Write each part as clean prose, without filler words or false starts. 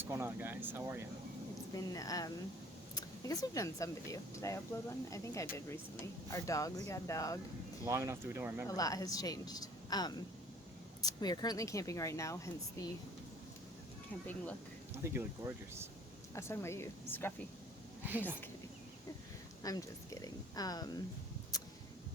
What's going on, guys? How are you? It's been, I guess we've done some video. Did I upload one? I think I did recently. Our dog, we got a dog. Long enough that we don't remember. A lot has changed. We are currently camping right now, hence the camping look. I think you look gorgeous. I was talking about you, scruffy. I'm just kidding. I'm just kidding.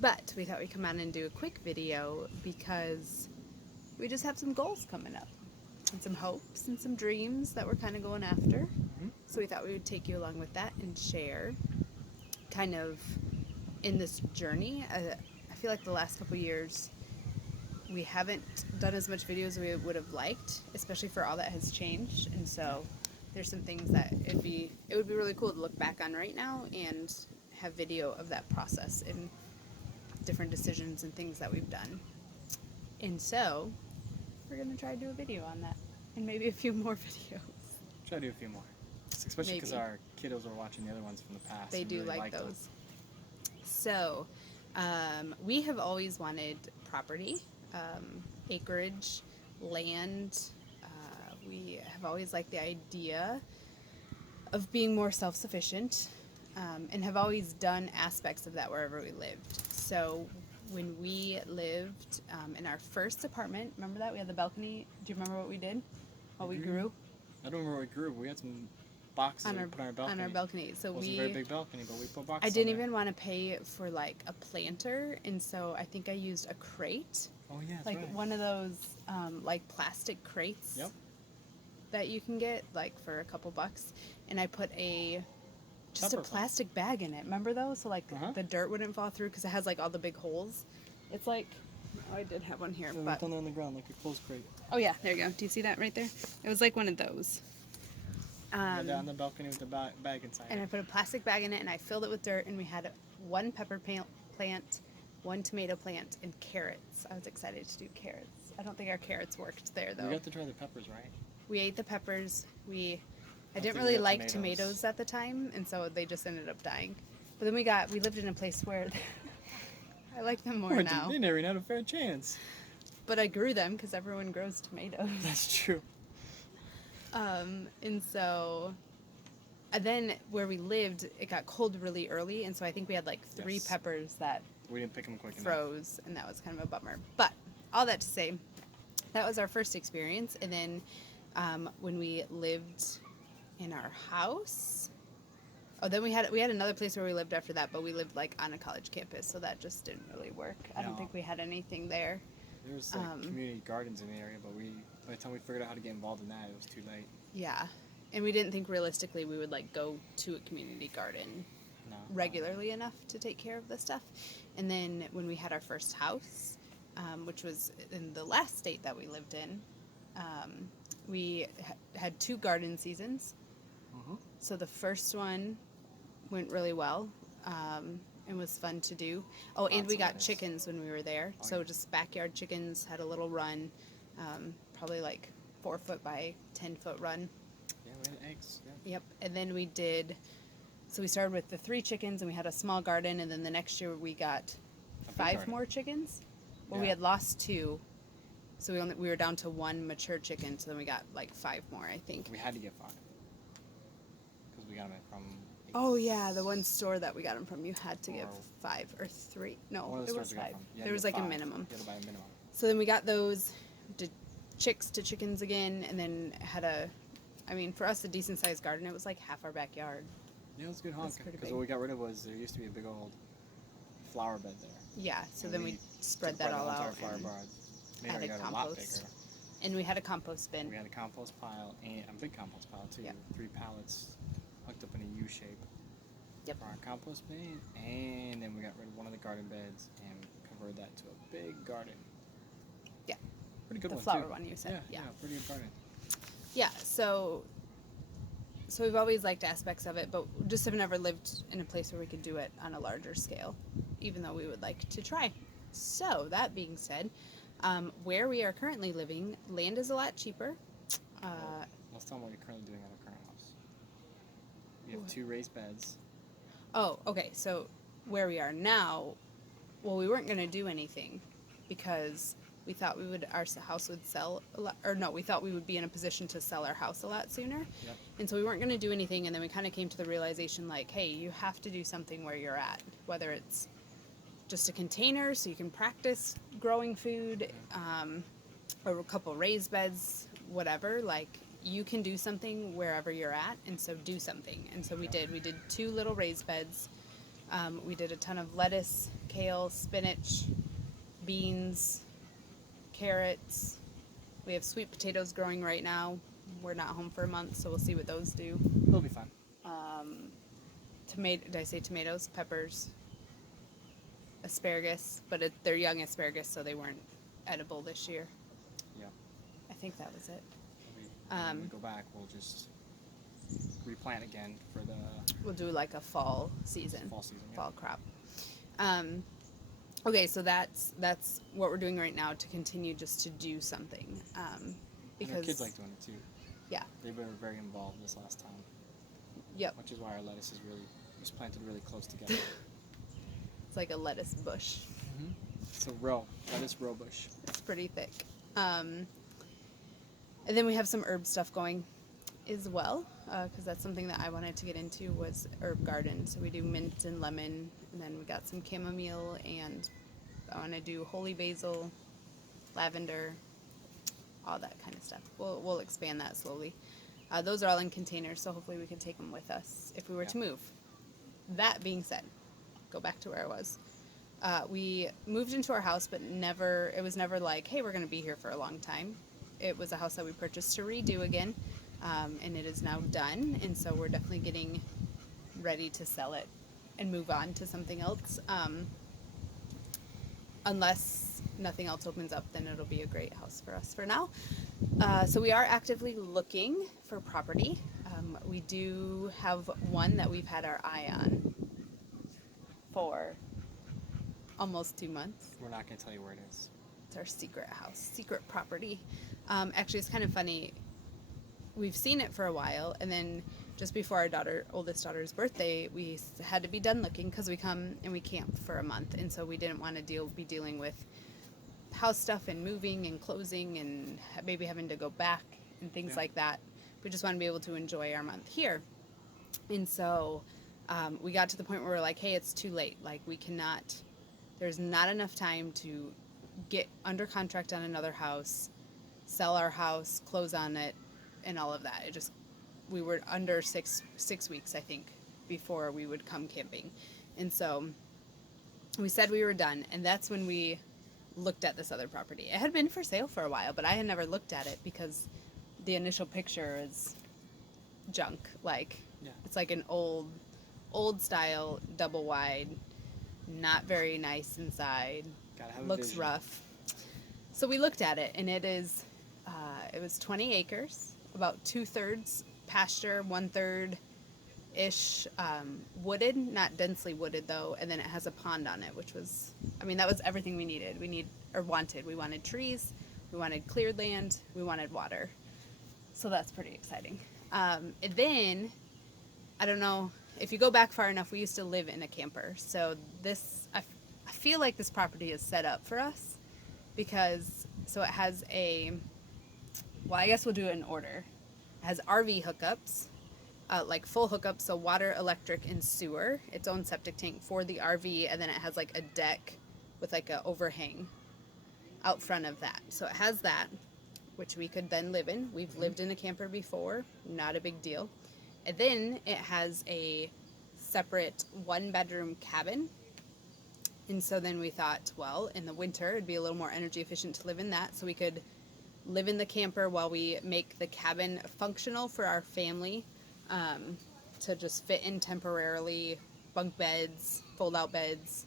But we thought we'd come on and do a quick video because we just have some goals coming up and some hopes and some dreams that we're kind of going after. Mm-hmm. So we thought we would take you along with that and share kind of in this journey. I feel like the last couple years we haven't done as much videos as we would have liked, especially for all that has changed. And so there's some things that it would be really cool to look back on right now and have video of that process and different decisions and things that we've done. And so we're going to try to do a video on that and maybe a few more videos. Try to do a few more. Especially because Maybe. our kiddos are watching the other ones from the past. They and do really like them. those. So we have always wanted property, acreage, land. We have always liked the idea of being more self-sufficient, and have always done aspects of that wherever we lived. So when we lived in our first apartment, remember that? We had the balcony. Do you remember what we did? What we grew? I don't remember what we grew, but we had some boxes On that our, we put on our balcony. on our balcony. So It wasn't a very big balcony, but we put boxes I didn't on there. even want to pay for like a planter, and so I think I used a crate, Oh, yeah, that's like right. one of those like plastic crates Yep. that you can get like for a couple bucks, and I put just Pepper a plastic bag in it. Remember those? So like Uh-huh. the dirt wouldn't fall through because it has like all the big holes. It's like, oh, I did have one here, So we but put them on the ground like a closed crate. oh yeah, there you go. Do you see that right there? It was like one of those. Down on the balcony with the bag inside. And I put a plastic bag in it, and I filled it with dirt, and we had one pepper plant, one tomato plant, and carrots. I was excited to do carrots. I don't think our carrots worked there, though. We got to try the peppers, right? We ate the peppers. I think didn't we really got like tomatoes. tomatoes at the time, and so they just ended up dying. But then we lived in a place where I like them more now. They never even had a fair chance. But I grew them because everyone grows tomatoes. That's true. And so, and then where we lived, it got cold really early, and so I think we had like 3 Yes. peppers that We didn't pick them quick enough. froze, and that was kind of a bummer. But all that to say, that was our first experience. And then when we lived in our house, then we had another place where we lived after that, but we lived like on a college campus, so that just didn't really work. I don't No. think we had anything there. There was like community gardens in the area, but by the time we figured out how to get involved in that, it was too late. Yeah, and we didn't think realistically we would like go to a community garden No. regularly enough to take care of this stuff. And then when we had our first house, which was in the last state that we lived in, we had 2 garden seasons. Mm-hmm. So the first one went really well, and was fun to do. Oh, and Lots we of got lettuce. chickens when we were there. Oh, So yeah. just backyard chickens, had a little run, probably like 4 foot by 10 foot run. Yeah, we had eggs. Yeah. Yep. And then we started with the 3 chickens, and we had a small garden, and then the next year we got A big 5 garden. more chickens. Well, we Yeah. had lost 2, so we were down to 1 mature chicken, so then we got like 5 more, I think. We had to get 5 because we got them from. Oh yeah, the one store that we got them from, you had to give Or- 5 or 3. No, One of the it stores was we got 5. from. You had There to was get like a 5. minimum. You had to buy a minimum. So then we got those, did chicks to chickens again, and then had for us, a decent sized garden. It was like half our backyard. Yeah, it was a good That's honk. pretty Because big. what we got rid of was there used to be a big old flower bed there. Yeah, so And then we spread took that apart all the entire out. flower And, bed. Made our added yard a lot compost. bigger. and we had a compost bin. We had a compost pile and a big compost pile too. Yep. 3 pallets hooked up in a U shape. Yep. For our compost bin, and then we got rid of one of the garden beds and converted that to a big garden. Yeah. Pretty good The one flower too. one you said. Yeah, pretty good garden. Yeah, so we've always liked aspects of it, but just have never lived in a place where we could do it on a larger scale, even though we would like to try. So that being said, where we are currently living, land is a lot cheaper. Let's tell them what you're currently doing at our current house. We have What? 2 raised beds. Oh, okay, so where we are now, well, we weren't going to do anything because we thought our house would sell a lot, or no, we thought we would be in a position to sell our house a lot sooner. Yep. And so we weren't going to do anything. And then we kind of came to the realization like, hey, you have to do something where you're at, whether it's just a container so you can practice growing food, or a couple raised beds, whatever. Like, you can do something wherever you're at, and so do something. And so we did. We did 2 little raised beds. We did a ton of lettuce, kale, spinach, beans, carrots. We have sweet potatoes growing right now. We're not home for a month, so we'll see what those do. It'll be fun. Did I say tomatoes? Peppers, asparagus, but they're young asparagus, so they weren't edible this year. Yeah. I think that was it. When we go back, we'll just replant again for the We'll do like a fall season. fall season. Yeah. Fall crop. Okay, so that's what we're doing right now to continue just to do something. And Because our kids like doing it too. Yeah. They were very involved this last time. Yep. Which is why our lettuce was planted really close together. It's like a lettuce bush. So lettuce row bush. It's pretty thick. And then we have some herb stuff going as well, because that's something that I wanted to get into was herb garden. So we do mint and lemon, and then we got some chamomile, and I want to do holy basil, lavender, all that kind of stuff. We'll expand that slowly. Those are all in containers, so hopefully we can take them with us if we were to move. That being said, go back to where I was. We moved into our house, but it was never like, hey, we're going to be here for a long time. It was a house that we purchased to redo again, and it is now done, and so we're definitely getting ready to sell it and move on to something else. Unless nothing else opens up, then it'll be a great house for us for now. So we are actively looking for property. We do have one that we've had our eye on for almost 2 months. We're not going to tell you where it is. It's our secret house, secret property. Actually, it's kind of funny. We've seen it for a while, and then just before our oldest daughter's birthday, we had to be done looking because we come and we camp for a month, and so we didn't want to be dealing with house stuff and moving and closing and maybe having to go back and things like that. We just want to be able to enjoy our month here. And so we got to the point where we're like, hey, it's too late. Like, we cannot, there's not enough time to get under contract on another house, sell our house, close on it, and all of that. We were under six weeks, I think, before we would come camping. And so we said we were done, and that's when we looked at this other property. It had been for sale for a while, but I had never looked at it because the initial picture is junk. Like, it's like an old style, double wide, not very nice inside, looks rough. So we looked at it, and it was 20 acres, about 2/3 pasture, 1/3 ish wooded, not densely wooded though, and then it has a pond on it, which was, that was everything we needed. We wanted trees, we wanted cleared land, we wanted water. So that's pretty exciting. And then, I don't know, if you go back far enough, we used to live in a camper. So I feel like this property is set up for us because, so it has I guess we'll do it in order. It has RV hookups, like full hookups, so water, electric, and sewer, its own septic tank for the RV, and then it has like a deck with like a overhang out front of that. So it has that, which we could then live in. We've lived in a camper before, not a big deal. And then it has a separate 1-bedroom cabin. And so then we thought, well, in the winter, it'd be a little more energy efficient to live in that, so we could live in the camper while we make the cabin functional for our family, to just fit in temporarily, bunk beds, fold-out beds,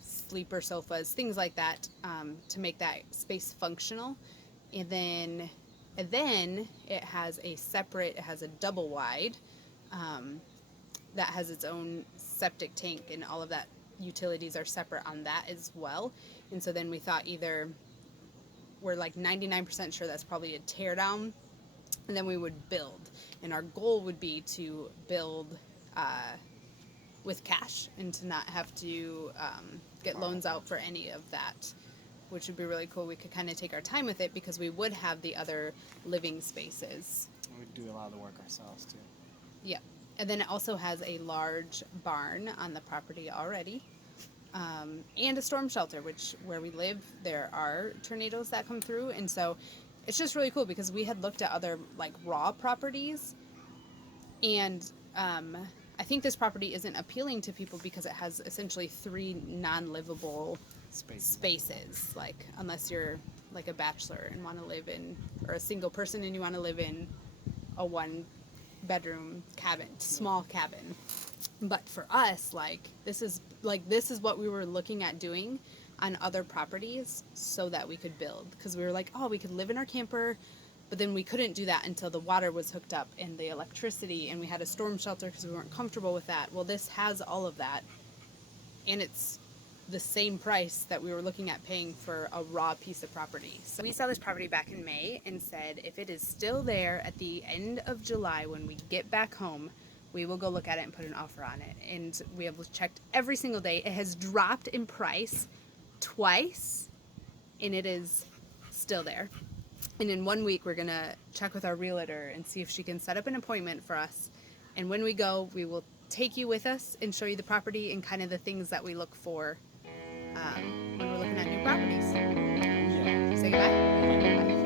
sleeper sofas, things like that, to make that space functional. And then it has a double wide, that has its own septic tank, and all of that utilities are separate on that as well. And so then we thought we're like 99% sure that's probably a tear down, and then we would build. And our goal would be to build with cash and to not have to get loans out for any of that. which would be really cool. We could kind of take our time with it because we would have the other living spaces. And we do a lot of the work ourselves too. Yep. And then it also has a large barn on the property already. And a storm shelter, which where we live, there are tornadoes that come through. And so it's just really cool because we had looked at other like raw properties, and I think this property isn't appealing to people because it has essentially 3 non-livable spaces, like unless you're like a bachelor and want to live in, or a single person and you want to live in a 1-bedroom cabin, small cabin. But for us, this is what we were looking at doing on other properties so that we could build, because we were like, oh, we could live in our camper, but then we couldn't do that until the water was hooked up and the electricity, and we had a storm shelter because we weren't comfortable with that. Well, this has all of that, and it's the same price that we were looking at paying for a raw piece of property. So we saw this property back in May and said, if it is still there at the end of July when we get back home, we will go look at it and put an offer on it. And we have checked every single day. It has dropped in price twice, and it is still there. And in 1 week, we're going to check with our realtor and see if she can set up an appointment for us. And when we go, we will take you with us and show you the property and kind of the things that we look for when we're looking at new properties. Yeah. Say goodbye. Bye.